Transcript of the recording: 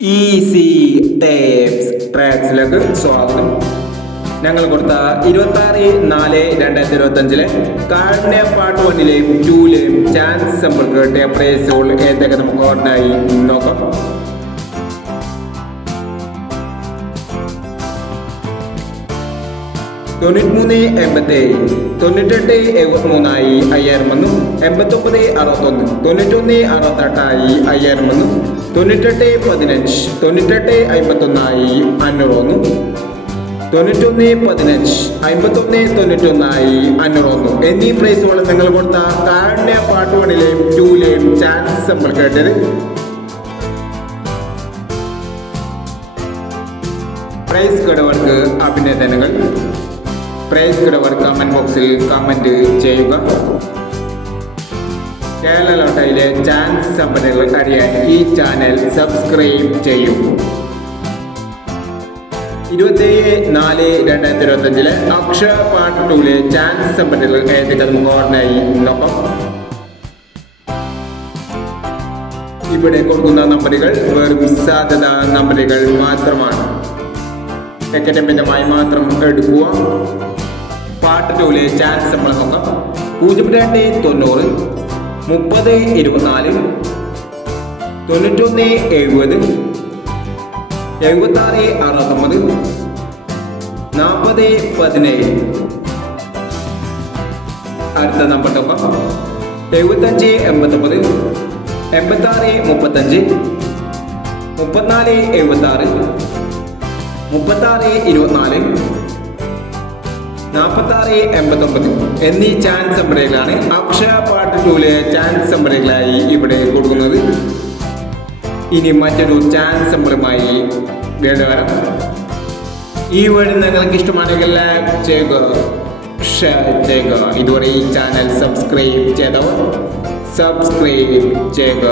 Easy tapes ട്രാക്സിലേക്ക് സ്വാഗതം. ഞങ്ങൾ കൊടുത്ത ഇരുപത്തി ആറ് നാല് രണ്ടായിരത്തി ഇരുപത്തി അഞ്ചിലെ കാർഡിനെ പാർട്ട് വണ്ണിലെയും ടൂലെയും ചാൻസ് നമ്മൾക്ക് ടേപ്രേസുകൾ ഏതൊക്കെ നമുക്ക് ഓർഡായി നോക്കാം. തൊണ്ണൂറ്റിമൂന്ന് എൺപത്തേഴ് തൊണ്ണൂറ്റെട്ട് എഴുപത്തിമൂന്നായി അയ്യായിരം വന്നു എൺപത്തൊമ്പത് അറുപത്തൊന്ന് തൊണ്ണൂറ്റൊന്ന് അറുപത്തെട്ടായി അയ്യായിരം വന്നു. തൊണ്ണൂറ്റെട്ട് പതിനഞ്ച് തൊണ്ണൂറ്റെട്ട് അമ്പത്തൊന്നായി അഞ്ഞൂറൊന്ന്. തൊണ്ണൂറ്റൊന്ന് പതിനഞ്ച് അമ്പത്തൊന്ന് തൊണ്ണൂറ്റൊന്നായി അഞ്ഞൂറൊന്ന്. എന്നീ പ്രൈസുകൾ നിങ്ങൾ കൊടുത്ത കാരുണ്യ പാർട്ട് വണ്ണിലെയും ടൂലെയും ചാൻസ് നമ്മൾ കേട്ടത്. പ്രൈസ് കിടവർക്ക് അഭിനന്ദനങ്ങൾ. പ്രൈസ് കിടവർ കമന്റ് ബോക്സിൽ കമന്റ് ചെയ്യുക. കേരള ലോട്ടയിലെ ചാൻസ് സമ്പന്നകൾ അറിയാൻ ഈ ചാനൽ സബ്സ്ക്രൈബ് ചെയ്യൂ. ഇരുപത്തേഴ് നാല് രണ്ടായിരത്തി ഇരുപത്തി അഞ്ചിലെ അക്ഷയ പാർട്ട് ടൂലെ ചാൻസ് സമ്പന്നകൾ ഏതൊക്കെ നമുക്ക് ഓർമ്മയായി നോക്കാം ഇവിടെ കൊടുക്കുന്ന നമ്പറുകൾ വെറും സാധ്യത നമ്പറുകൾ മാത്രമാണ്. എക്കഡമികമായി മാത്രം എടുക്കുക. പാർട്ട് ടൂലെ ചാൻസ് നമ്മൾ നോക്കാം. പൂജ്യം രണ്ട് തൊണ്ണൂറ്. മുപ്പത് ഇരുപത്തിനാല് തൊണ്ണൂറ്റൊന്ന് എഴുപത് എഴുപത്താറ് അറുപത്തൊമ്പത് നാൽപ്പത് പതിനേഴ്. അടുത്ത നമ്പർ ടോപ്പ് എഴുപത്തഞ്ച് എൺപത്തൊമ്പത് എൺപത്താറ് മുപ്പത്തഞ്ച് മുപ്പത്തിനാല് എഴുപത്താറ് മുപ്പത്താറ് ഇരുപത്തിനാല് നാൽപ്പത്താറ് എൺപത്തൊമ്പത് എന്നീ ചാൻസ് നമ്പറുകളാണ് അക്ഷയ പാർട്ട് ടൂലെ ചാൻസ് നമ്പറുകളായി ഇവിടെ കൊടുക്കുന്നത്. ഇനി മറ്റൊരു ചാൻസ് നമ്പറുമായി വീണ്ടും വരാം. ഈ വീഡിയോ നിങ്ങൾക്ക് ഇഷ്ടമാണെങ്കിൽ ലൈക്ക് ചെയ്യുക ഷെയർ ചെയ്യുക. ഇതുവരെ ഈ ചാനൽ സബ്സ്ക്രൈബ് ചെയ്തവർ സബ്സ്ക്രൈബ് ചെയ്യുക.